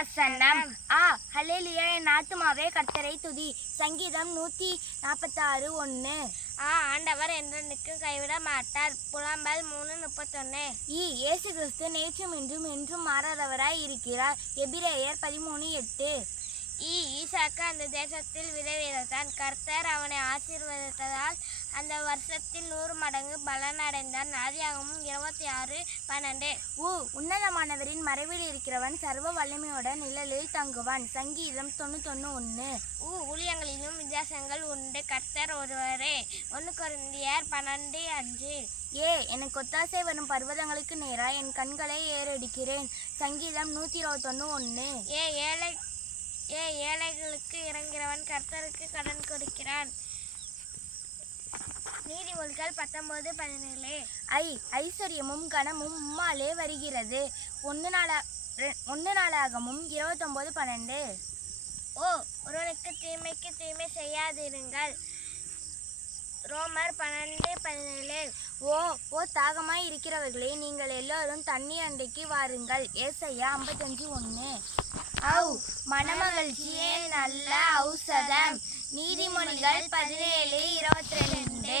வசனம். ஹல்லேலூயா, என் ஆத்துமாவே கர்த்தரை துதி. சங்கீதம் 146:1. ஆண்டவர் என்றென்றைக்கு கைவிட மாட்டார். புலம்பல் 3:31. இயேசு கிறிஸ்து நேற்றும் இன்றும் என்றும் மாறாதவராய் இருக்கிறார். எபிரேயர் 13:8. ஈசாக்கு அந்த தேசத்தில் விதை விதைத்தான். கர்த்தர் அவனை ஆசீர்வதித்ததால் அந்த வருஷத்தில் 100 மடங்கு பலனடைந்தான். ஆதியாகமம் 26:12. உன்னதமானவரின் மறைவில் இருக்கிறவன் சர்வ வல்லமையோட நிழலில் தங்குவான். சங்கீதம் 91:1. ஊழியங்களிலும் வித்தியாசங்கள் உண்டு, கர்த்தர் ஒருவரே. 1 கொரிந்தியர் 12:5. எனக்கு ஒத்தாசை வரும் பர்வதங்களுக்கு நேராக என் கண்களை ஏறெடுக்கிறேன். சங்கீதம் 121:1. ஏழைகளுக்கு இறங்கிறவன் கர்த்தருக்கு கடன் கொடுக்கிறான். நீதிமொழிகள் 19:17. ஐஸ்வர்யமும் கனமும் உம்மாலே வருகிறது. 1 நாளாகமும் 29:12. ஒருவனுக்கு தீமைக்கு தீமை செய்யாதிருங்கள். ரோமர் 12:17. தாகமாய் இருக்கிறவர்களே, நீங்கள் எல்லோரும் தண்ணீர் அண்டைக்கு வாருங்கள். ஏசாயா 55:1. மனமகிழ்ச்சியே நல்ல ஔஷதம். நீதிமொழிகள் 17:22.